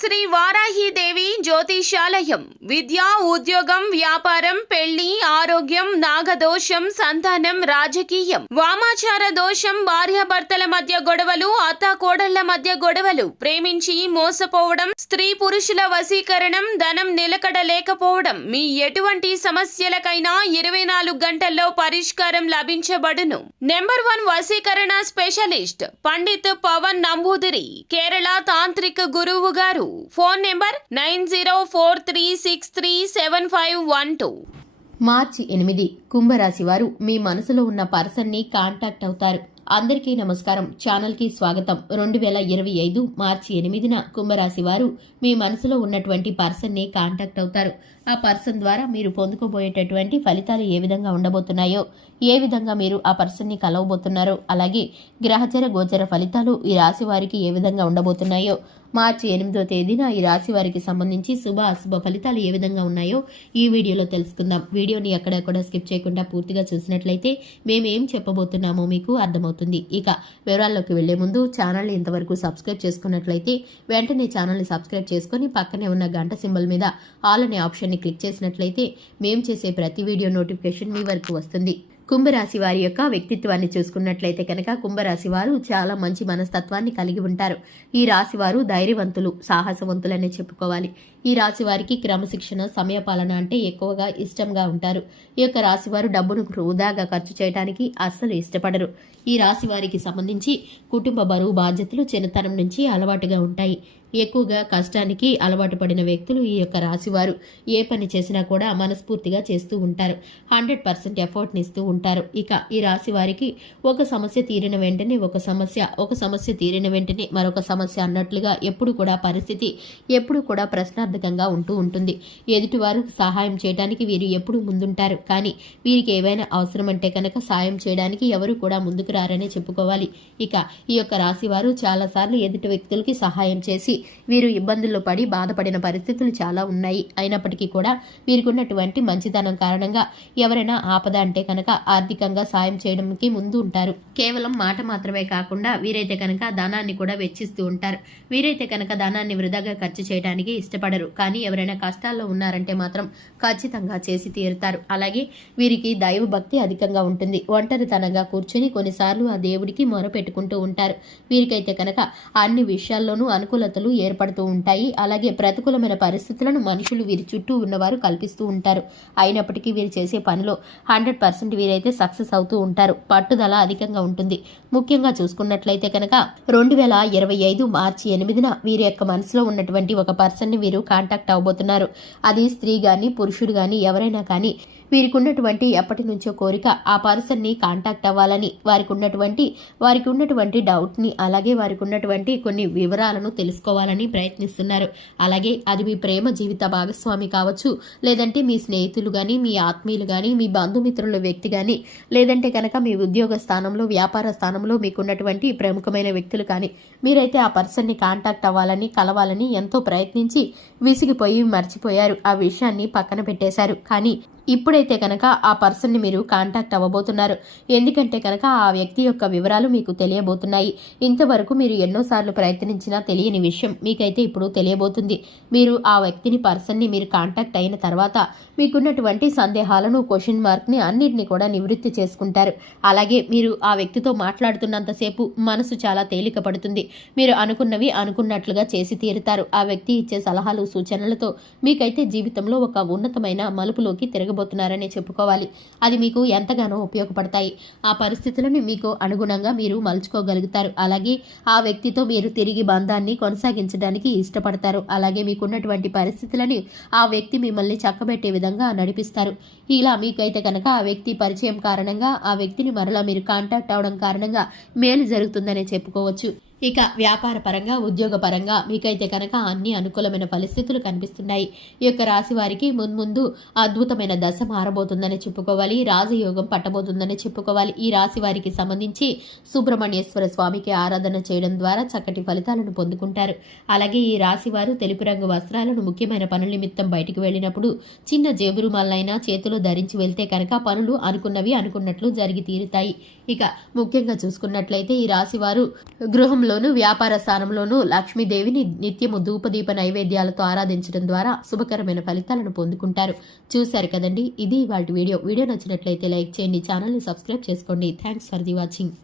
శ్రీ వారాహిదేవి జ్యోతిషాలయం విద్య, ఉద్యోగం, వ్యాపారం, పెళ్లి, ఆరోగ్యం, నాగదోషం, సంతానం, రాజకీయం, వామాచార దోషం, భార్యాభర్తల మధ్య గొడవలు, అత్తాకోడళ్ల మధ్య గొడవలు, ప్రేమించి మోసపోవడం, స్త్రీ పురుషుల వశీకరణం, ధనం నిలకడ లేకపోవడం, మీ ఎటువంటి సమస్యలకైనా 24 గంటల్లో పరిష్కారం లభించబడును. నెంబర్ 1 వశీకరణ స్పెషలిస్ట్ పండిత్ పవన్ నంబూదిరి, కేరళ తాంత్రిక గురువు గారు. Phone number 9043637512. మార్చి 8 కుంభరాశి వారు మీ మనసులో ఉన్న పర్సన్ని కాంటాక్ట్ అవుతారు. అందరికీ నమస్కారం. ఛానల్కి స్వాగతం. 2025 మార్చి 8న కుంభరాశి వారు మీ మనసులో ఉన్నటువంటి పర్సన్ని కాంటాక్ట్ అవుతారు. ఆ పర్సన్ ద్వారా మీరు పొందుకోబోయేటటువంటి ఫలితాలు ఏ విధంగా ఉండబోతున్నాయో, ఏ విధంగా మీరు ఆ పర్సన్ని కలవబోతున్నారో, అలాగే గ్రహచర గోచర ఫలితాలు ఈ రాశి వారికి ఏ విధంగా ఉండబోతున్నాయో, మార్చి 8వ తేదీన ఈ రాశి వారికి సంబంధించి శుభ అశుభ ఫలితాలు ఏ విధంగా ఉన్నాయో ఈ వీడియోలో తెలుసుకుందాం. వీడియోని ఎక్కడెక్కడ స్కిప్ చేయకుండా పూర్తిగా చూసినట్లయితే మేము ఏం చెప్పబోతున్నామో మీకు అర్థమవుతుంది. ఇక వివరాల్లోకి వెళ్లే ముందు ఛానల్ని ఇంతవరకు సబ్స్క్రైబ్ చేసుకున్నట్లయితే వెంటనే ఛానల్ని సబ్స్క్రైబ్ చేసుకుని పక్కనే ఉన్న గంట సింబల్ మీద ఆల్ అనే ఆప్షన్ని క్లిక్ చేసినట్లయితే మేము చేసే ప్రతి వీడియో నోటిఫికేషన్ మీ వరకు వస్తుంది. కుంభరాశి వారి యొక్క వ్యక్తిత్వాన్ని చూసుకున్నట్లయితే కనుక కుంభరాశి వారు చాలా మంచి మనస్తత్వాన్ని కలిగి ఉంటారు. ఈ రాశి వారు ధైర్యవంతులు, సాహసవంతులనే చెప్పుకోవాలి. ఈ రాశి వారికి క్రమశిక్షణ, సమయపాలన అంటే ఎక్కువగా ఇష్టంగా ఉంటారు. ఈ యొక్క రాశి వారు డబ్బును వృధాగా ఖర్చు చేయడానికి అస్సలు ఇష్టపడరు. ఈ రాశి వారికి సంబంధించి కుటుంబ బరువు బాధ్యతలు చిన్నతనం నుంచి అలవాటుగా ఉంటాయి. ఎక్కువగా కష్టానికి అలవాటు పడిన వ్యక్తులు ఈ యొక్క రాశివారు ఏ పని చేసినా కూడా మనస్ఫూర్తిగా చేస్తూ ఉంటారు. 100% ఎఫర్ట్ని ఇస్తూ ఉంటారు. ఇక ఈ రాశి వారికి ఒక సమస్య తీరిన వెంటనే ఒక సమస్య తీరిన వెంటనే మరొక సమస్య అన్నట్లుగా ఎప్పుడు కూడా పరిస్థితి ఎప్పుడు కూడా ప్రశ్నార్థకంగా ఉంటూ ఉంటుంది. ఎదుటివారు సహాయం చేయడానికి వీరు ఎప్పుడు ముందుంటారు. కానీ వీరికి ఏవైనా అవసరం అంటే కనుక సాయం చేయడానికి ఎవరు కూడా ముందుకు రారనే చెప్పుకోవాలి. ఇక ఈ యొక్క రాశి వారు చాలాసార్లు ఎదుటి వ్యక్తులకి సహాయం చేసి వీరు ఇబ్బందుల్లో పడి బాధపడిన పరిస్థితులు చాలా ఉన్నాయి. అయినప్పటికీ కూడా వీరికి ఉన్నటువంటి మంచితనం కారణంగా ఎవరైనా ఆపద అంటే కనుక ఆర్థికంగా సాయం చేయడానికి ముందు ఉంటారు. కేవలం మాట మాత్రమే కాకుండా వీరైతే కనుక ధనాన్ని కూడా వెచ్చిస్తూ ఉంటారు. వీరైతే కనుక ధనాన్ని వృధాగా ఖర్చు చేయడానికి ఇష్టపడరు. కానీ ఎవరైనా కష్టాల్లో ఉన్నారంటే మాత్రం ఖచ్చితంగా చేసి తీరుతారు. అలాగే వీరికి దైవ భక్తి అధికంగా ఉంటుంది. ఒంటరితనంగా కూర్చొని కొన్నిసార్లు ఆ దేవుడికి మొర పెట్టుకుంటూ ఉంటారు. వీరికైతే కనుక అన్ని విషయాల్లోనూ అనుకూలతలు ఏర్పడుతూ ఉంటాయి. అలాగే ప్రతికూలమైన పరిస్థితులను మనుషులు వీరి చుట్టూ ఉన్నవారు కల్పిస్తూ ఉంటారు. అయినప్పటికీ వీరు చేసే పనిలో 100% వీరైతే సక్సెస్ అవుతూ ఉంటారు. పట్టుదల అధికంగా ఉంటుంది. ముఖ్యంగా చూసుకున్నట్లయితే కనుక 2025 మార్చి 8న వీరి యొక్క మనసులో ఉన్నటువంటి ఒక పర్సన్ని వీరు కాంటాక్ట్ అవబోతున్నారు. అది స్త్రీ గాని పురుషుడు గాని ఎవరైనా కానీ వీరికి ఉన్నటువంటి ఎప్పటి నుంచో కోరిక ఆ పర్సన్ని కాంటాక్ట్ అవ్వాలని, వారికి ఉన్నటువంటి డౌట్ని అలాగే వారికి ఉన్నటువంటి కొన్ని వివరాలను తెలుసుకోవాలని ప్రయత్నిస్తున్నారు. అలాగే అది మీ ప్రేమ జీవిత భాగస్వామి కావచ్చు, లేదంటే మీ స్నేహితులు కానీ, మీ ఆత్మీయులు కానీ, మీ బంధుమిత్రుల వ్యక్తి కానీ, లేదంటే కనుక మీ ఉద్యోగ స్థానంలో వ్యాపార స్థానంలో మీకున్నటువంటి ప్రముఖమైన వ్యక్తులు కానీ మీరైతే ఆ పర్సన్ని కాంటాక్ట్ అవ్వాలని, కలవాలని ఎంతో ప్రయత్నించి విసిగిపోయి మర్చిపోయారు. ఆ విషయాన్ని పక్కన పెట్టేశారు. కానీ ఇప్పుడైతే కనుక ఆ పర్సన్ని మీరు కాంటాక్ట్ అవ్వబోతున్నారు. ఎందుకంటే కనుక ఆ వ్యక్తి యొక్క వివరాలు మీకు తెలియబోతున్నాయి. ఇంతవరకు మీరు ఎన్నోసార్లు ప్రయత్నించినా తెలియని విషయం మీకైతే ఇప్పుడు తెలియబోతుంది. మీరు ఆ పర్సన్ని మీరు కాంటాక్ట్ అయిన తర్వాత మీకున్నటువంటి సందేహాలను, క్వశ్చన్ మార్క్ని అన్నిటిని కూడా నివృత్తి చేసుకుంటారు. అలాగే మీరు ఆ వ్యక్తితో మాట్లాడుతున్నంతసేపు మనసు చాలా తేలిక పడుతుంది. మీరు అనుకున్నవి అనుకున్నట్లుగా చేసి తీరుతారు. ఆ వ్యక్తి ఇచ్చే సలహాలు, సూచనలతో మీకైతే జీవితంలో ఒక ఉన్నతమైన మలుపులోకి తిరగబోతున్నారని చెప్పుకోవాలి. అది మీకు ఎంతగానో ఉపయోగపడతాయి. ఆ పరిస్థితులను మీకు అనుగుణంగా మీరు మలుచుకోగలుగుతారు. అలాగే ఆ వ్యక్తితో మీరు తిరిగి బంధాన్ని కొనసాగించడానికి ఇష్టపడతారు. అలాగే మీకున్నటువంటి పరిస్థితులని ఆ వ్యక్తి మిమ్మల్ని చక్కబెట్టే విధంగా నడిపిస్తారు. ఇలా మీకైతే కనుక ఆ వ్యక్తి పరిచయం కారణంగా ఆ వ్యక్తిని మరలా మీరు కాంటాక్ట్ అవడం కారణంగా మేలు జరుగుతుందనే చెప్పుకోవచ్చు. ఇక వ్యాపార పరంగా, ఉద్యోగ పరంగా మీకైతే కనుక అన్ని అనుకూలమైన పరిస్థితులు కనిపిస్తున్నాయి. ఈ యొక్క రాశి వారికి మున్ముందు అద్భుతమైన దశ మారబోతుందని చెప్పుకోవాలి. రాజయోగం పట్టబోతుందని చెప్పుకోవాలి. ఈ రాశి వారికి సంబంధించి సుబ్రహ్మణ్యేశ్వర స్వామికి ఆరాధన చేయడం ద్వారా చక్కటి ఫలితాలను పొందుకుంటారు. అలాగే ఈ రాశి వారు తెలుపు రంగు వస్త్రాలను ముఖ్యమైన పనుల నిమిత్తం బయటకు వెళ్ళినప్పుడు చిన్న జేబురుమాలైనా చేతిలో ధరించి వెళ్తే కనుక పనులు అనుకున్నవి అనుకున్నట్లు జరిగి తీరుతాయి. ఇక ముఖ్యంగా చూసుకున్నట్లయితే ఈ రాశి వారు గృహంలోను వ్యాపార స్థానంలోనూ లక్ష్మీదేవిని నిత్యము ధూపదీప నైవేద్యాలతో ఆరాధించడం ద్వారా శుభకరమైన ఫలితాలను పొందుకుంటారు. చూశారు కదండి, ఇది ఇవాల్టి వీడియో నచ్చినట్లయితే లైక్ చేయండి, ఛానల్ని సబ్స్క్రైబ్ చేసుకోండి. Thanks for the watching.